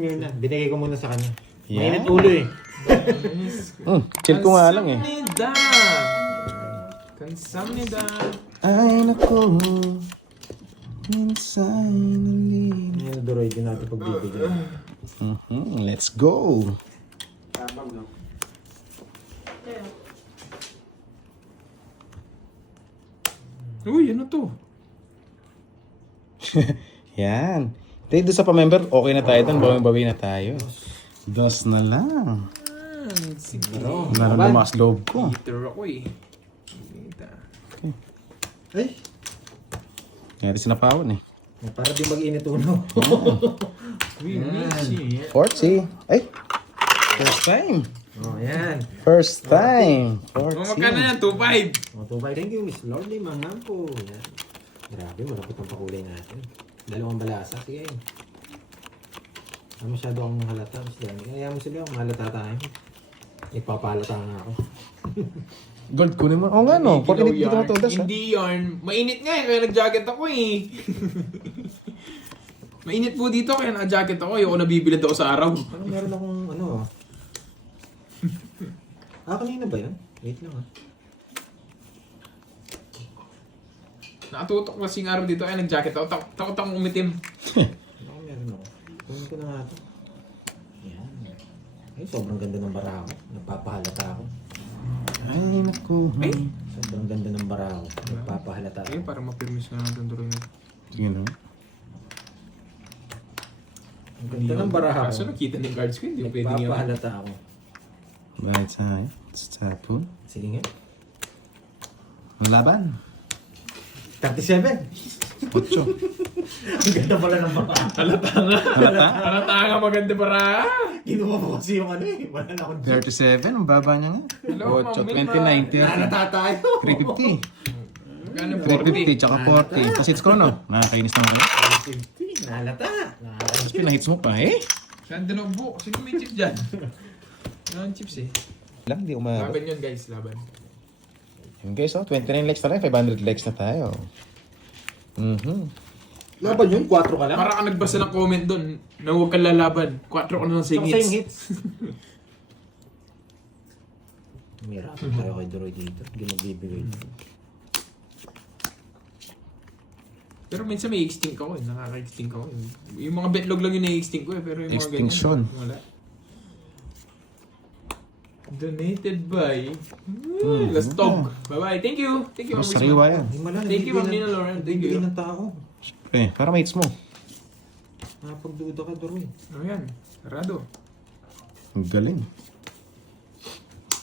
Yun na, binigay ko muna sa kanya. Yan. Mainit ulo eh. Chill ko nga lang eh. Kansamnida. Ay nako. Minsan nalim. Ngayon, Doroy, din natin pagbibigyan. Let's go. Uy, ano to? Yan. Tayo doon sa pa-member, okay na tayo doon. Bawing-bawi na tayo. Dos na lang. Sige. Lalo na mas loob ko. Peter ako eh. Ay! Ngayon sinapawan eh. Para di mag-init ulo. Uy, Michi. 40. Ay! First time. Oh, yan. First time. Magkano 40. yan? 2.5. Oh, tubay. Thank you, Miss Lordy. Manghang po. Yan. Grabe, malapit ang pakulay natin. Dalawang balasa. Sige. Masyado akong halata, Miss Danny. Kaya mo sila, mahalata tayo. Ipapalata nga ako. Gold kunin mo. Oo nga no. Pag Gilaw dito mo yarn. tundas ha. Hindi yarn. Mainit nga eh, kaya nag-jacket ako eh. Mainit po dito kaya naka-jacket ako. Ayoko nabibilad ako sa araw. Parang meron akong ano kanina ba yan? Wait lang Nakatutok kasing araw dito kaya nag-jacket ako. Takot akong umitim. Ano meron ako? Kunin ko na nga ito. Yan. Ay, sobrang ganda ng bara ko. Nagpapahalata ako. Ay naku. Ay! Sobrang ganda ng bara ko. Nagpapahalata ako. Ayun, para mapirmis na natin tuloy na. Sige na. Ang ganda ng bara ko. Kaso nakita ng cards ko, hindi pwede nga. Nagpapahalata ako. Bye tayo. Sa Sige nga. Ang laban. 37! 8. Ang ganda pala ng bara. Halata? Halata nga maganda para. Ginawa mo kasi yung ano eh. Wala na akong 37. Ang baba niya nga. Hello, 8. Ma'am 20, 90. Nalata tayo. 350. Magkano 350 tsaka 40. Pasits ko no. Nakakainis naman kayo. 50. Nalata. Tapos pinahits mo pa eh. Saan dinobo? Sino may chips dyan? Wala ang chips eh. Lang, di umabot. Laban yun guys, laban. Yun guys, 29 likes na lang. 500 likes na tayo. Laban yun? 4 ka lang? Para ka nagbasa ng comment doon na huwag kang lalaban. 4 ka na ng Same singits. hits. Mirap tayo kay Doroy dito. Hindi magbibigay. Pero minsan may extinct ako eh. Nakaka-extinct ako eh. Yung mga betlog lang yung na-extinct ko eh. Pero yung mga Extinction. ganyan, wala. Donated by Lastog. Bye-bye. Thank you. Thank you. Mas Ma'am sariwa Wisma. yan. Ay, mala, Thank you, Ma'am Nina Lauren. Thank you. Nagbibigay ng tao. Eh, para mates mo. Nakapagduda ka, Doroy. Ano yan? Sarado. Ang galing.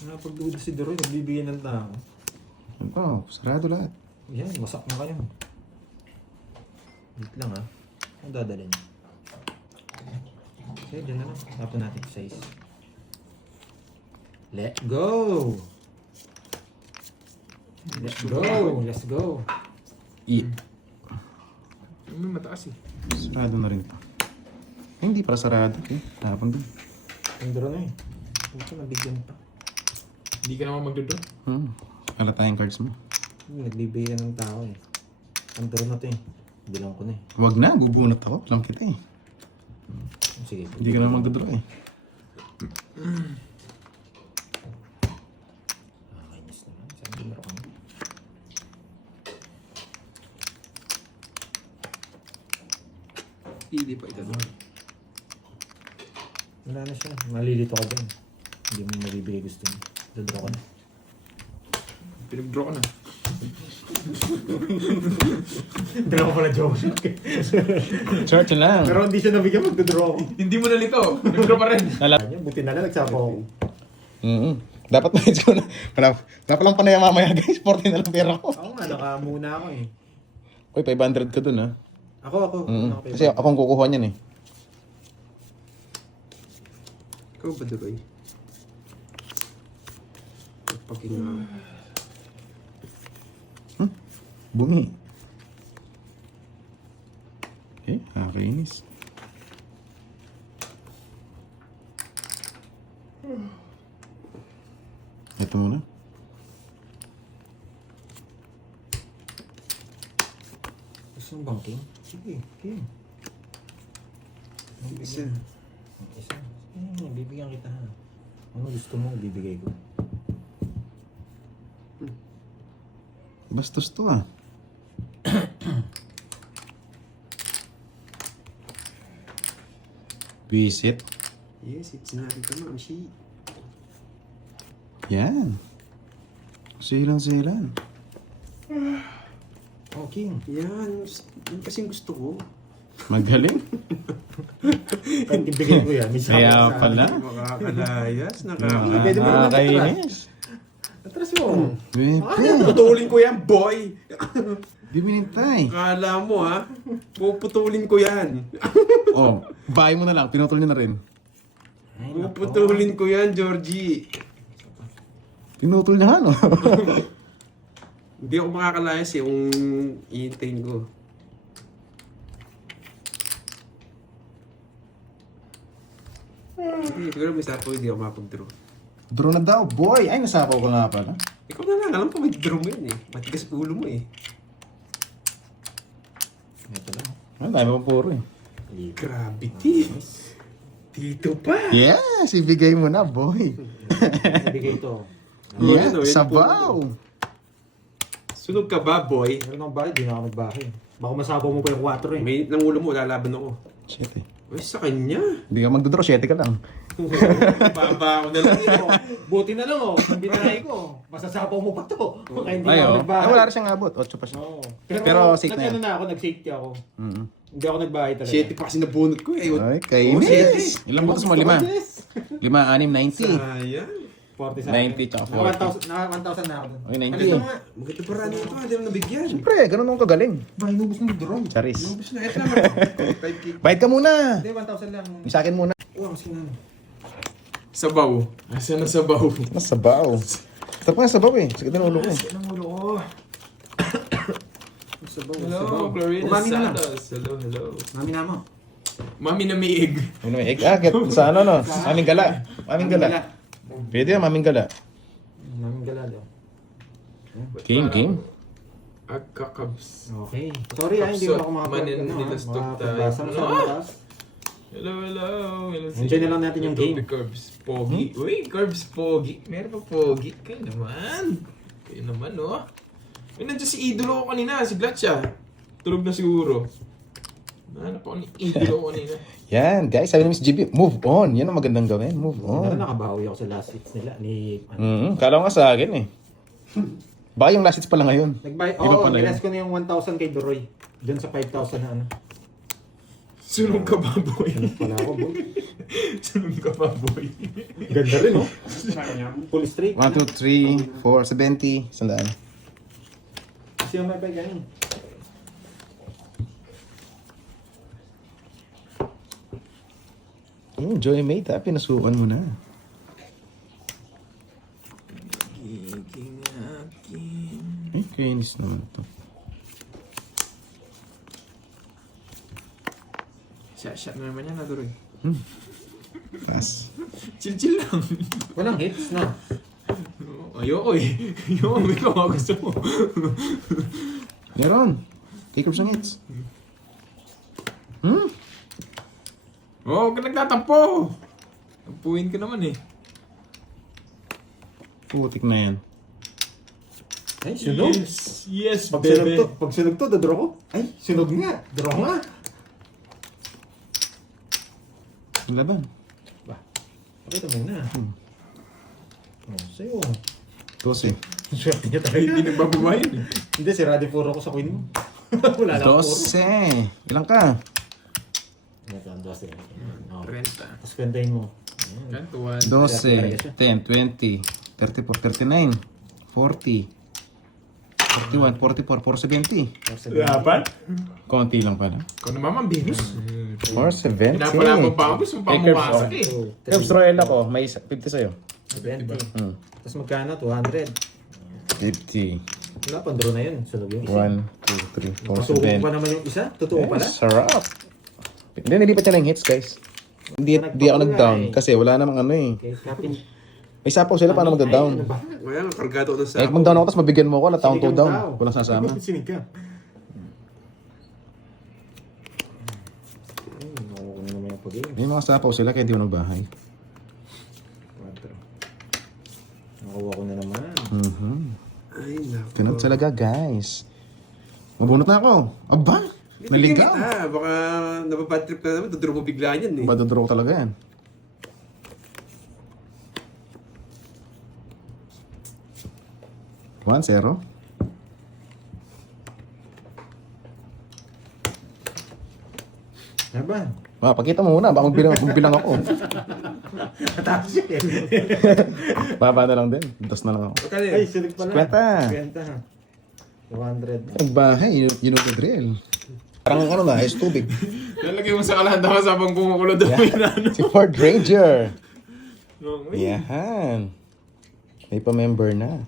Nakapagduda si Doroy. Nagbibigay ng tao. Ano, sarado lahat. Yan, wasak na kayo. Wait lang ha. Ang dadalhin. Okay, dyan na lang. Tapon natin sa size. Let's go! Let's go! Let's go! May mataas eh. Sarado na rin to. Eh, hindi para sarado. Eh, tapon doon. Ang duro na eh. Puto, nabigyan pa. Hindi ka naman magdodo. Halata yung cards mo. Nagbibigay ng tao eh. Ang duro na to eh. Bilang ko na eh. Huwag na, gugunot ako. Alam kita eh. Sige. Hindi ka na magdodraw eh. Nakakainis naman. Saan numero ka na? Hindi pa ito. Wala na siya. Malilito ka dyan. Hindi mo mabibigay gusto mo. Dodro ka na. Pinag-draw ko na. Dalawa pala joke. Church lang. Pero hindi siya nabigyan, magdodraw ako. Hindi mo nalito. Nag-draw pa rin. Buti na lang, nagsapo ako. Dapat mates ko na. Dapat lang panaya mamaya guys. 40 na lang pera ko. Ako nga, nakamuna ako eh. Uy, 500 ka dun ha. Ako. Kasi ako ang kukuha niyan eh. Ikaw ba Duroy? Pagpakinggan. Bumi. Eh, nakakainis. Ito muna. Gusto ng banking? Sige, okay. Isa. Isa. Bibigyan kita ha. Ano gusto mo, bibigay ko. Bastos to ah. Visit. Yes, it's Narita Mamshi. Yan. Silan. Oh, King. Yan kasing gusto ko. Magaling. Kahit ibigay ko yan. Minsan Kaya ako sa- pala. Makakalayas, Pwede mo naman Nakakainis. Atras mo. Bebe. Puputulin ko yan, boy! Di minintay. Kala mo ha? Puputulin ko yan. Oh, bahay mo na lang. Pinutol niyo na rin. Ay, nako. Puputulin ko yan, Georgie. Pinutol niya nga, no? Hindi ako makakalayas eh kung iintayin ko. Siguro may sapo hindi ako mapag-draw. Draw na daw, boy. Ay, nasapaw ko nga pala. Ikaw na lang, alam ko may draw mo yan eh. Matigas ulo mo eh. Ito lang. Ay, dami pang puro eh. Gravity. Dito pa. Yes, ibigay mo na, boy. Ibigay ito. Yeah, Ano, yan sabaw. Sunog ka ba, boy? Meron akong bahay, di na ako nagbahay. Baka masabaw mo pa yung 4 eh. May nangulo mo, lalaban ako. Shit eh. Uy, sa kanya. Hindi ka magdodraw, 7 ka lang. Baba ako na lang. Buti na lang oh, yung binahay ko. Masasabaw mo pa to. Kaya hindi Ay, ako oh. nagbahay. Ay, wala rin siyang abot. 8 pa siya. Oo. Pero safe na yan. nag-ano na ako, nag-safety ako. Mm-hmm. Hindi ako nagbahay talaga. Shit, pa kasi nabunot ko eh. Ay, Oh, kainis. Ilang butas mo? 5? 5, 6, 90. Sayang. 40 sa 90 tsaka 40. Naka 1,000 na ako dun. Okay, Ano 90. ito nga? Maganda pa rin ito. Hindi mo nabigyan. Siyempre, ganun akong kagaling. Ba, inubos mo yung drone. Charis. Lubos na. Ito naman. 5K. Bayad ka muna. Hindi, 1,000 lang. Yung sa akin muna. Wow, sinano. Sabaw. Asa na sabaw? Masabaw. Sarap nga sabaw eh. Sakit na ulo ko. Yan ang ulo ko. Sabaw, Hello, Clarina Umami na lang. Santos. Hello. Mami na mo. Mami na may egg. Ano may egg? Ah, sa ano no? Maming gala. Maming gala. Pwede yan, maming gala. Maming gala daw. King. Agkakabs. Okay. Sorry hindi ko ako Maninilastog tayo. makapag-basa. Ah! Hello. Enjoy na lang natin yung game. Curbs Pogi. Uy, Curbs Pogi. Meron pa Pogi. Kayo naman, no? May nandiyan si idolo ko kanina, si Glatcha. Tulog na siguro. Nahanap ako ni idolo ko kanina. Yan, guys. Sabi ni Miss GB, move on. Yan ang magandang gawin. Move Pero on. nakabawi ako sa last hits nila ni Kala ko nga sa akin eh. Baka yung last hits pala ngayon. Nagbay, Iba oo, pala yun. nilas ko na yung 1,000 kay Doroy. Doon sa 5,000 na ano. Sunog ka ba, boy? Wala ako, boy. Sunog ka ba, boy? Ganda rin, oh. Full straight. 1, 2, 3, 4, 70, 100. Kasi yung may bag, ganun. Joy mate ha, pinasukan mo na. Giging akin. Ay, kainis naman to. Shot na naman yan, Aduroy. Pass. Chill lang. Walang hits, no? Ayoko eh. Ayoko, may mga gusto mo. Meron. Take up some hits. Oo, huwag ka nagtatampo. Tampuin ka naman eh. Putik na yan. Ay, sunog. Yes, Pag sunog bebe. to, dadraw ko. Ay, sunog nga. Draw nga. Ang laban. Pakita mo na. Oh, sa'yo. 12. Swerte niya talaga. Hindi nagbababayan eh. Hindi, si Raddy Puro ko sa queen mo. Wala na ako puro. 12. Ilang ka? Ito ang 12. Oh. 30. Tapos kwendahin mo. Kantuan. 12, 10, 20, 34, 39, 40, 41, 44, 470. Laban? Konti lang pala. Ikaw naman, Venus. 470. Pinapala mo pa ako, gusto mo pa muwasak eh. Herbs Royal ako, may 50 sa'yo. 20. Hmm. Tapos magkano? 200. 50. Wala, pandro na yun. Sunog yung isa. 1, 2, 3, 4, Masuko pa 7. naman yung isa. Totoo pala. Sarap. Hindi, nilipat niya lang yung hits, guys. Hindi ako nag-down kasi wala namang ano eh. Okay, Captain. May sapaw sila paano mag-down. Ay, ano ba? Kaya nga, kargado ko Eh, sa kung mag-down ako, tapos mabigyan mo ako, taon to Sinigang down. daw. Walang sasama. Sinig ka. Ay, nakukunin naman yung pag game. May mga sapaw sila kaya di ko nagbahay. 4. Nakuha ko na naman. Ay, naku. Ganun talaga, guys. Mabunot na ako. Aba! Naligaw. Baka nababad trip ka naman, tuturo mo bigla yan eh. Madodoro ko talaga yan. One, zero. Ano ba? Pakita mo muna, baka magbilang ako. Mataas yun eh. Baba na lang din. Das na lang ako. Ay, silik pala. 50. 200. Nagbahay, you know the drill. Parang ano na, is tubig. Lalagay mo sa kalahanda ka sabang kumukulo daw yung ano. Si Ford Ranger. Uy. Yan. May pa-member na.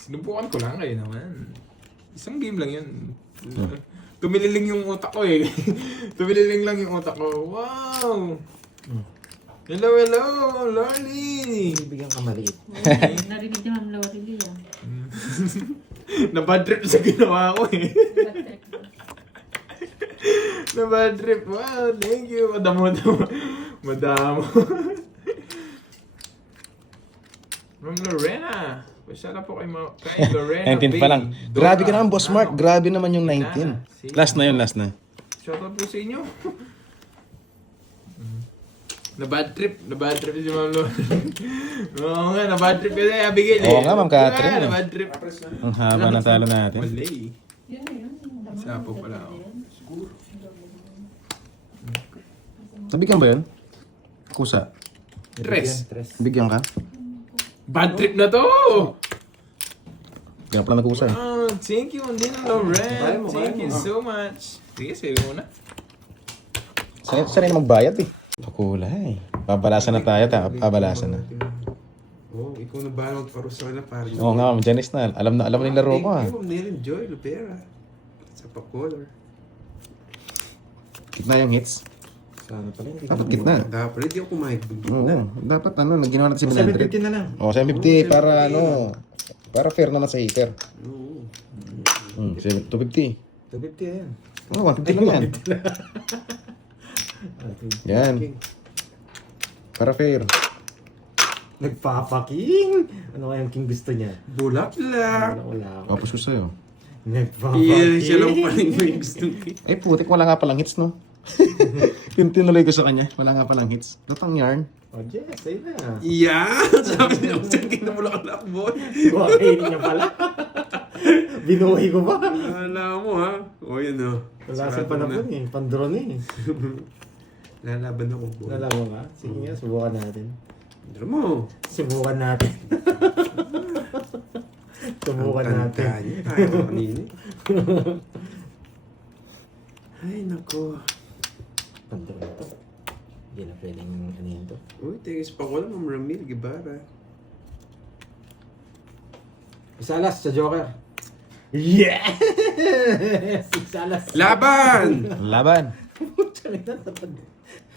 Sinubukan ko lang kayo naman. Isang game lang yun. Tumililing yung utak ko eh. Tumililing lang yung utak ko. Wow! Hello, hello, Lorly! Bigyan ka maliit. Narinig ni Ma'am Lorely ah. Na-bad trip sa ginawa ko eh. Bad trip. Na-bad trip. Wow, thank you. Madamo. Madamo. Ma'am Lorena. Pasala po kay Lorena 19 pa lang. Bay. Grabe ka Dora. naman, Boss Mark. Grabe naman yung Nana. 19. Last na yun, last na. Shoutout po sa inyo. Na-bad trip si Ma'am Lorena. Oo nga, na-bad trip kasi Abigail eh. Oo nga, Ma'am Catherine. Diba, na-bad trip. Ang haba ng talo natin. Wala eh. Yun na yun. Sapo pala ako. Nabigyan ba yun? Kusa. Tres. Bigyan ka? Bad trip na to! Kaya pala nagkusa eh. Oh, thank you, Andina Kaya Loren. mo, Thank kaya you mo. so much. Sige, sabi mo na. Sanay na magbayad eh. Pakulay. Babalasan na tayo. Babalasan na. Oh, ikaw na ba magparusa na parang... Oo nga, Ma'am Janice na. Alam na yung laro ko ah. Thank you, Ma'am Nelen Joy Lupera. Sa pa-color. Gitna yung hits. Sana pala hindi Dapat gitna. Dapat, hindi ako kumahin. Oo. Dapat ano, ginawa natin si 750 100. na lang. Oo, 750 para ano. Para fair naman sa hater. Oo. 250. 250 na yan. Oo, 150 lang yan. Yan. Para fair. Nagpapaking! Ano kayang king gusto niya? Bulaklak. Wala ako. Tapos ko sa'yo. Nagpapaking! Siya lang pa rin yung gusto ko. Eh, putik, wala nga palang hits, no? Tinuloy ko sa kanya. Wala nga palang hits. Gatang yarn. Oh, Jess, ayun na. Yeah! Sabi niya ako sa'yo, kinabulaklak boy. Buhayin niya pala. Binuhay ko ba? Wala mo ha. O yan o. Wala sa panapon eh. Pandron eh. Lalaban ako boy. Wala mo nga. Sige nga, subukan natin. Ano mo? Subukan natin. Subukan natin. Tayo mo kanina. Ay nako. Pandron to. Hindi na pwedeng ano yun to. Uy, tingis pa ko lang, Ma'am Ramil Guevara. Isalas sa Joker. Yes! Isalas. Laban! Laban.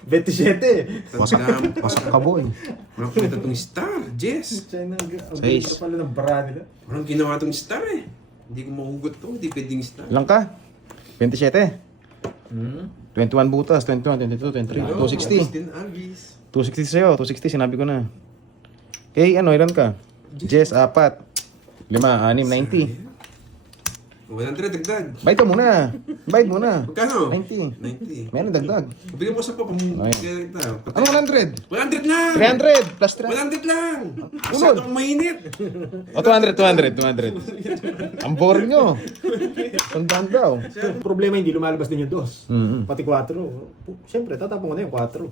27. Wasak ka, boy. Walang kita tong star, Jess. China, ang Seis. ganda pala ng bara nila. Walang ginawa tong star eh. Hindi ko mahugot to, hindi pwedeng star. Ilang ka? 27. Hmm? 21 butas, 21, 22, 23, 260. Agustin Alvis. 260 sa'yo, 260 sinabi ko na. Okay, ano, ilan ka? Jess, 4. 5, 6, 90. 100 dagdag. Bayad ka muna. Bayad muna. Magkano? 90. 90. Meron dagdag. Bigyan mo sa pa Ayun. kita. Ano 100? 100 lang! 300 plus 300. 100 lang! Masyadong mainit. O, 200. Ang boring nyo. Tandaan daw. Problema hindi lumalabas din yung dos. Mhm. Pati 4. Siyempre, tatapon ko na yung 4.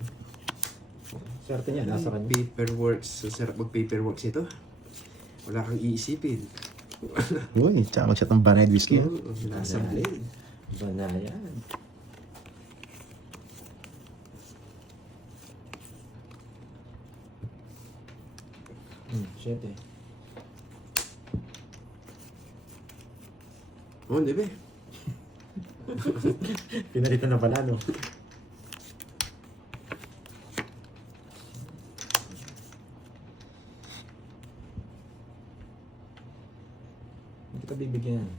Swerte niya, nasa kanya. Paperworks. So, sarap mag-paperworks ito. Wala kang iisipin. Uy, tsaka mag-shot ng Banayad Whiskey. Nasa blade. Banayan. Shit eh. Oh, di ba? Pinalitan na pala, no? Hindi kita bibigyan.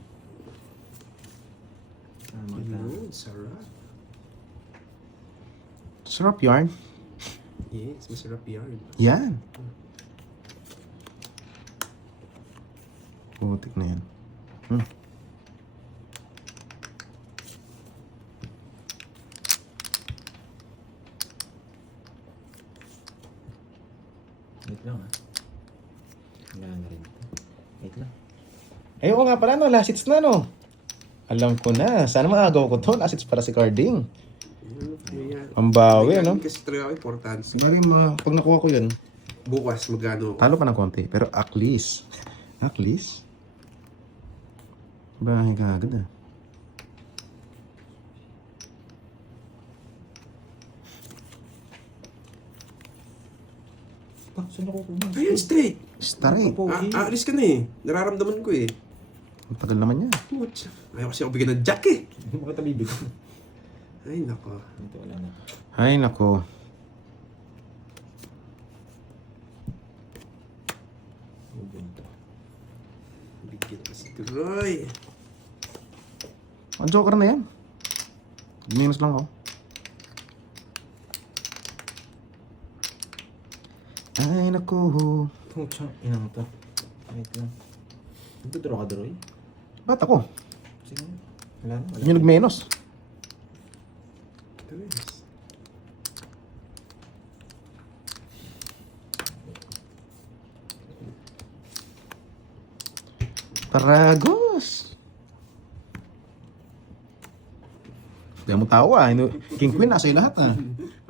Tama lang. Yun, sarap. Sarap yarn. Yes, masarap yarn. Yan. Putik na yan. Wait lang Wala na rin. Wait lang. Eh, oo nga pala, no? Last hits na, no? Alam ko na. Sana maagaw ko to. Last hits para si Carding. Ang bawi, no? Kasi talaga importante. Bali, pag nakuha ko yun, Bukas, magano. talo pa ng konti. Pero at least. At least. Bahay ka agad, ah. Pak, saan ako kumain? Ayun, straight. Straight. Aalis ka na eh. Nararamdaman ko eh. Ang tagal naman niya. Putsa. Ayaw kasi ako bigyan ng jack eh. Bakit na bibigyan? Ay, nako. Ito, wala na. Ay, nako. Ubuntu. Bigyan kasi tuloy. Ang joker na yan. Minus lang ako. Ay, nako. Pucha, inang to. Wait lang. Nagdodraw ka, Droy? Ba't ako? Sige. Wala na. Wala Yung nag-menos. Tres. Paragos. Kaya mo tawa. King Queen, nasa iyo lahat, ah.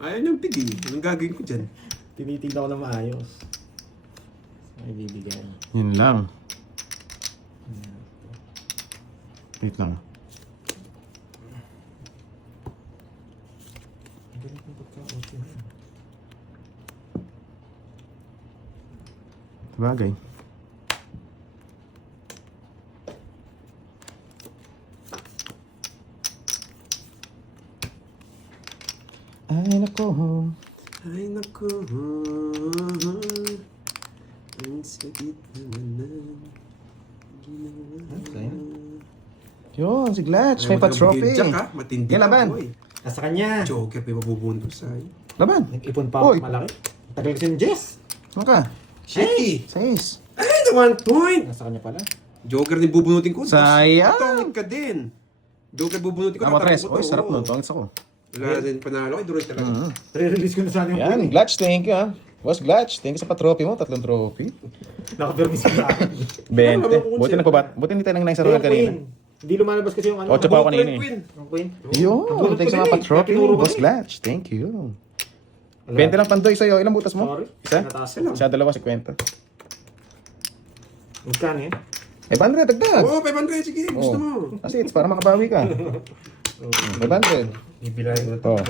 Ayaw niyang pidi. Anong gagawin ko dyan? Tinitignan ko na maayos. Ay, bibigyan. Yun lang. Wait lang. Ang galing ng pagka-auto na. Sabagay. Ay, nako. Ay, nako. Ang sakit naman ng ginawa. Sayang. Yun, si Glatch. May Ayaw mo pa-trophy. talagang bigyan, Jack, ha? Matindi Yan, ka, laban. boy. Nasa kanya. Joker, may mabubuntos sa'yo. Laban. Nag-ipon pa Uy. ako malaki. Tagal kasi yung Jess. Ano ka? Shitty! 6. Ay, the 1 point! Nasa kanya pala. Joker din bubunutin ko. Sayang. Tongit ka din. Joker bubunutin ko. Tama, tatakbo Tres. ko Oy, to, sarap oo. nun. Tongits ako. Wala din panalo. Ay, duroy talaga. Re-release ko na sana yung Yan, queen. Glatch, thank you, ah. Boss Glatch, thank you sa pa-trophy mo. 3 trophy. Naka-permis sa akin. 20. Buti na buti hindi tayo nang naisaro Yung kanina. queen. Hindi lumalabas kasi yung ano. Ocho pa ako kanina, eh. Queen. Yung queen. Yun, thank you sa mga pa-trophy mo. Boss Glatch, thank you. 20 lang pandoy sa'yo. Ilang butas mo? Sorry. Isa? Nataas lang. Isa, dalawa, 50. Magkano yan? Eh, paano rin? Dagdag. Oo, 500. Sige, gusto mo. Kasi it's para makabawi ka. 500. Bibilay ko. Oh.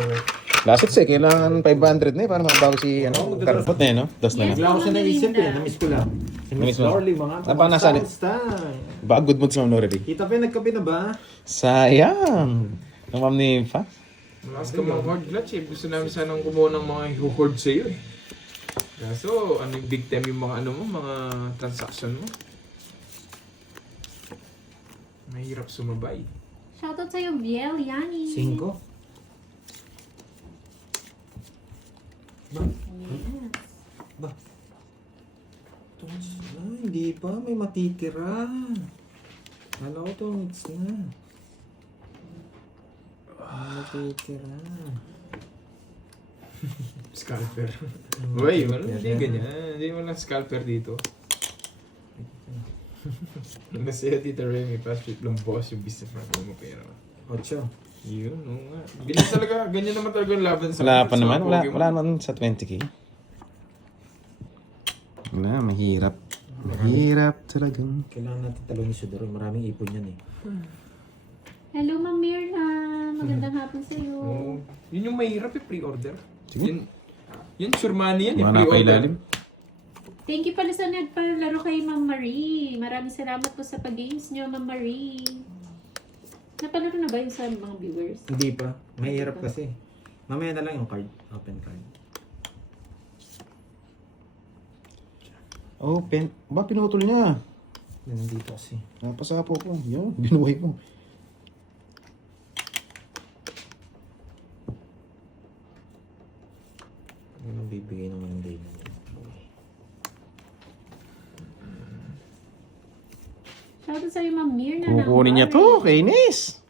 Last hits eh, kailangan 500 na eh para makabawi si ano, Carpot na eh, no? Dos na Yes. lang. Bigla ko siya naisip eh. Na-miss ko lang. Si Na-miss Miss mo? Lorly, mga. Ah, paano nasaan eh? Baka good mood si Ma'am Nori. Kita pa yung nagkape na ba? Sayang. Ang ma'am ni Fa. Malakas ka mga hard clutch eh. Gusto namin sanang kumuha ng mga i-hoard sa'yo eh. Kaso, ano yung big time yung mga ano mo, mga transaction mo. Mahirap sumabay. Shoutout sa'yo, Biel, Yani. 5. Yes. Hindi pa. May matitira. Kala ko to, it's na. May matitira. Scalper. Uy, wala, hindi ganyan. Hindi mo lang scalper dito. Masaya Tita Remy, fast trip lang boss yung business mo pera. 8. Yun, oo nga. Ganyan talaga, ganyan naman talaga yung laban sa Wala pa sa naman, Pokemon. wala naman sa 20k. Wala, mahirap. Mahirap talagang. Kailangan natin talunin si Doroy. Maraming ipon yan eh. Hello, Ma'am Mirna. Magandang hapon sa'yo. Oo. Yun yung mahirap eh, pre-order. Sige. Yan sure money yan eh, Mga pre-order. napailalim. Thank you pala sa nagpalaro kay Ma'am Marie. Maraming salamat po sa pag-games nyo, Ma'am Marie. Napalaro na ba yun sa mga viewers? Hindi pa. Mahirap kasi. Mamaya na lang yung card. Open card. Oh, ba pinutol niya? Nandito kasi. Napasapo ko. Yun, binuhay ko. Ano bibigay ng Monday na yun? Shoutout sa'yo, Ma'am Mirna. Kukunin niya to, kainis.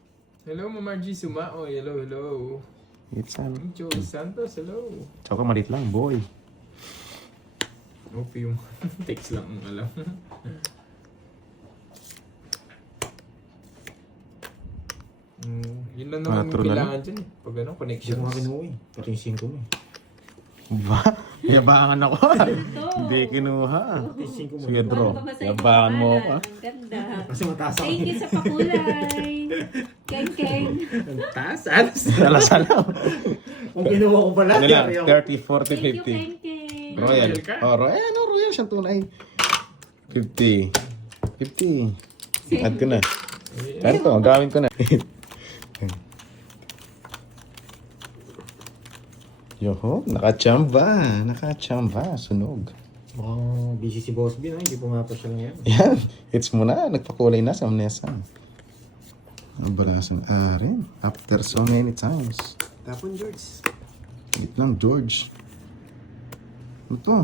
Hello, Ma'am Margie Sumao. Hello, hello. It's Joey Santos, hello. Tsaka malit lang, boy. Okay yung text lang ang alam. Yun lang naman yung Patro na kailangan dyan eh. Pag ano, Hindi ko connections. nga kinuha eh. Pati yung 5 mo eh. Ba? Yabangan ako. Hindi kinuha. Pati yung 5 mo. Sige, bro. Bago pa masaya Yabangan mo ako. Ang ganda. Kasi mataas ako. Thank you sa pakulay. Keng. Ang taas. Alas. Salasala. Kung kinuha ko pala. Ano lang, kaya ako- 30, 40, Thank you, 50. Keng. Royal. Royal ka? Oh, Royal. Ano, Royal siyang tunay. 50. 50. Add ko na. Ano to? Gawin ko na. Yoho, nakachamba. Nakachamba. Sunog. Mukhang busy si Boss B, no? Hindi pumapasya lang yan. Yan. Hits mo na. Nagpakulay na sa amnesa. Ang balasan rin. After so many times. Tapon, George. Wait lang, George. Ano to?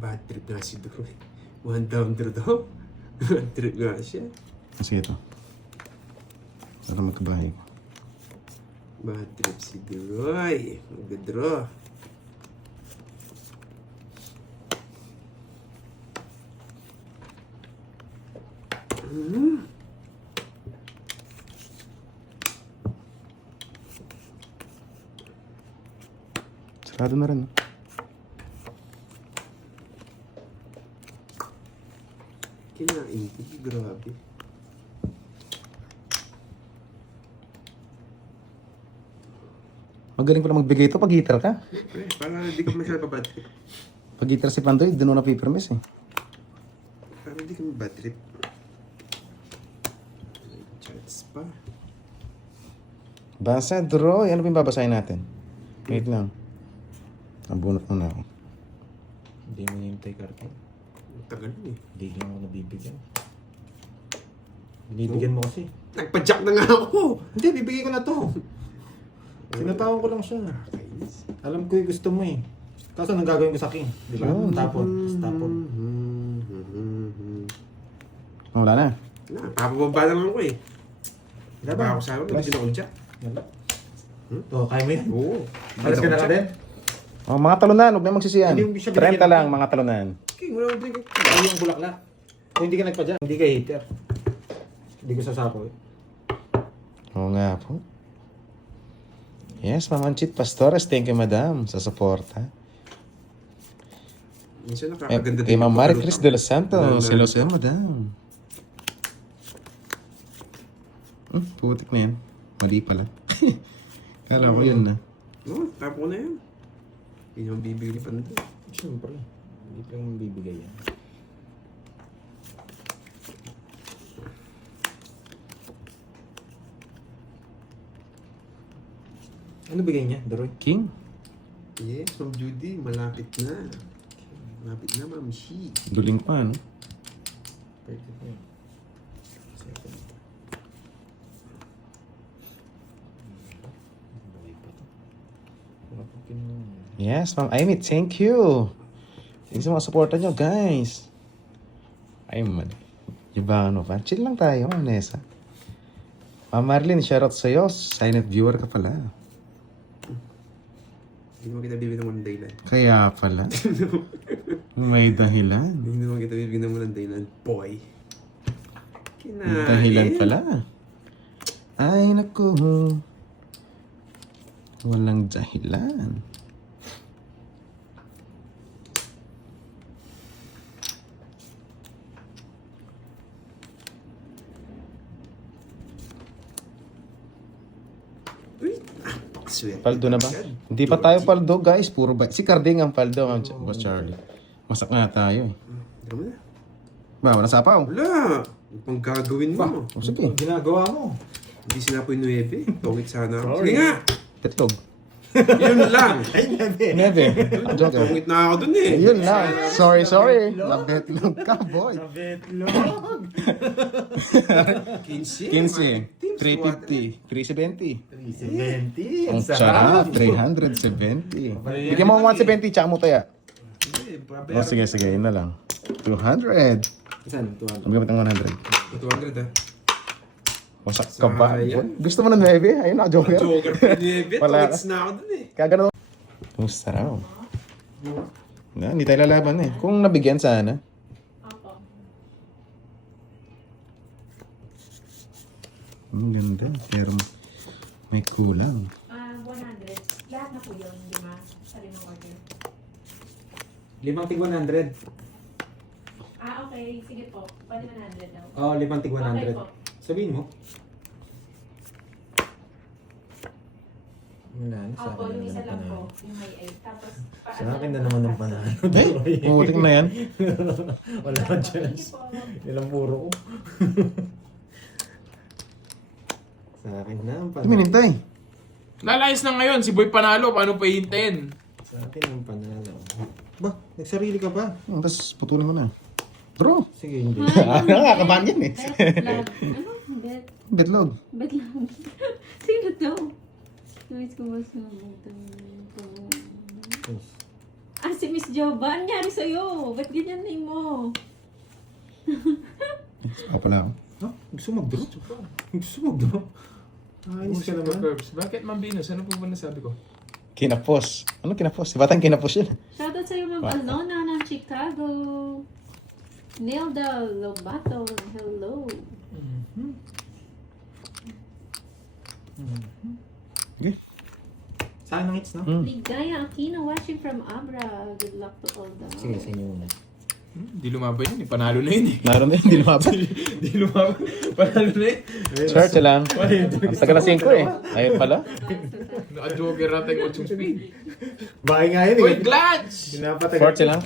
Bad trip nga si Drew. One down Drew daw. Bad trip nga siya. Sige ito. Para magkabahay ko. Bad trip si Drew. Ay, mag-draw. Sarado na rin. No? Kinain ko. Grabe. Magaling pala magbigay ito pag guitar ka. Pre, para hindi ka masyadong bad trip. Pag guitar si Pandoy, doon na papermiss eh. Para hindi ka bad trip. Chats pa. Basa, draw. Ano pa yung babasahin natin? Wait lang. Nabunot muna ako. Hindi mo hintay, Carter. Ang tagal eh. Hindi lang ako nabibigyan. Binibigyan mo kasi. Nagpa-jack na nga ako. Hindi, bibigay ko na to. Sinatawag ko lang siya. Kainis. Alam ko yung gusto mo eh. Kaso nang gagawin ko sa king. Di ba? Oh. Tapon. Tapon. Wala na. Na, papababa na lang ako eh. Wala ba? Baka ako sa akin, hindi na jack. Wala. Oh, kaya mo yan? Oo. Alas ka na ka din? Oh, mga talunan, huwag na magsisiyan. Hindi mo siya 30 binigyan lang, ng- mga talunan. King, wala akong drink. Ay, yung bulaklak. Kung hindi ka nagpadya, hindi ka hater. Hindi ko sasapo eh. Oo nga po. Yes, Ma'am Anchit Pastores, thank you, Madam, sa suporta. Minsan Eh, nakakaganda kay Ma'am Marie Chris de los Lalo Santos, na- hello sa'yo, Madam. Putik na yan. Mali pala. Kala ko yun na. Oo, tapo ko na yan. Hindi naman bibigyan ni Panday. Siyempre. Hindi ko lang bibigay yan. Ano bigay niya, Daroy? King, Yes, Ma'am Judy, malapit na. Malapit na, Ma'am Shi. duling pa, no? Perfect na yun. Second. Buhay pa to. Wala pa kinuha. Yes, Ma'am Amy, thank you. Thank you sa mga supporta nyo, guys. Ay, man. Iba ano pa. Chill lang tayo, Nessa. Ma'am Marlene, shoutout sa'yo. Silent viewer ka pala. Hindi naman kita bibigyan ng dahilan. Kaya pala. May dahilan. Hindi naman kita bibigyan ng dahilan, boy. May dahilan pala. Ay, naku. Walang dahilan. Uy, swerte. Paldo na ba? Hindi pa tayo paldo, guys. Puro ba? Si Carding ang paldo, Boss Charlie. Masak nga tayo eh. Dito mo na. Ba, wala sapaw. Wala. Ang gagawin mo. O sige. Ginagawa mo. Hindi sinapoy 9. Tongit sana ako. Sorry. Sige nga. Titlog. Yun lang. Ay, nebe. Nebe. Joker. Pungit na ako dun eh. Yun lang. Sorry. Nabetlog ka, boy. Nabetlog. 15. 350. 370. 370. Ang sarap. 370. Bigyan mo ang 170, tsaka mo taya. Oh, sige. Yun na lang. 200. Saan? 200. Ang gamit ng 100. 200 ah. Wasak ka ba? Sayang. Gusto mo ng 9? Ayun na, Joker. Joker pa ni Ebe. Wala. Pungit na ako dun eh. Kagano. Kumusta raw? Hindi tayo lalaban eh. Kung nabigyan sana. Opo. Ang ganda. Pero may kulang. 100. Lahat na po yun, di ba? Sa limang order. 5 tig 100. Okay. Sige po. Pwede 100 daw. Oh, 5 tig 100. Okay po. Sabihin mo. Wala, sa Opo, akin yung na isa naman lang po. panalo. Yung may 8. Tapos, Sa akin na naman ang panalo. Putik na yan. Wala pa chance. po. Ilang puro ko. Sa akin na ang panalo. Tuminintay. Lalayas na ngayon, si Boy panalo, paano pa hintayin? Sa akin ang panalo. Ba, nagsarili ka pa. Tapos putulin mo na. Draw. Sige, hindi. Nakakabahan yan eh. Lag. Ano? Bet. Betlog. Bet lang. Sino to? Guys, kumusta si Miss Joba. Ano nangyari sa'yo? Ba't ganyan na mo? Pala ako. Ha? Gusto mag-draw? Gusto mag-draw? Ayos ka naman. Curbs. Bakit Mambinos? Ano po ba nasabi ko? Kinapos. Ano kinapos? Si Batang kinapos yun. Shoutout sa'yo, Ma'am Alona ng Chicago. Nelda Lobato. Hello. Okay. Saan ang hits, no? Ligaya Aquino watching from Abra. Good luck to all the... Sige, sa inyo muna. Hindi lumaban yun eh. Panalo na yun eh. Naroon na yun, hindi lumaban. Hindi lumaban. Panalo na yun. Search lang. Ang tagal na 5 eh. Ayun pala. Naka-joker natin 8 speed. Bakit nga yun eh. Uy, Glad! Pinapatagal. Search lang.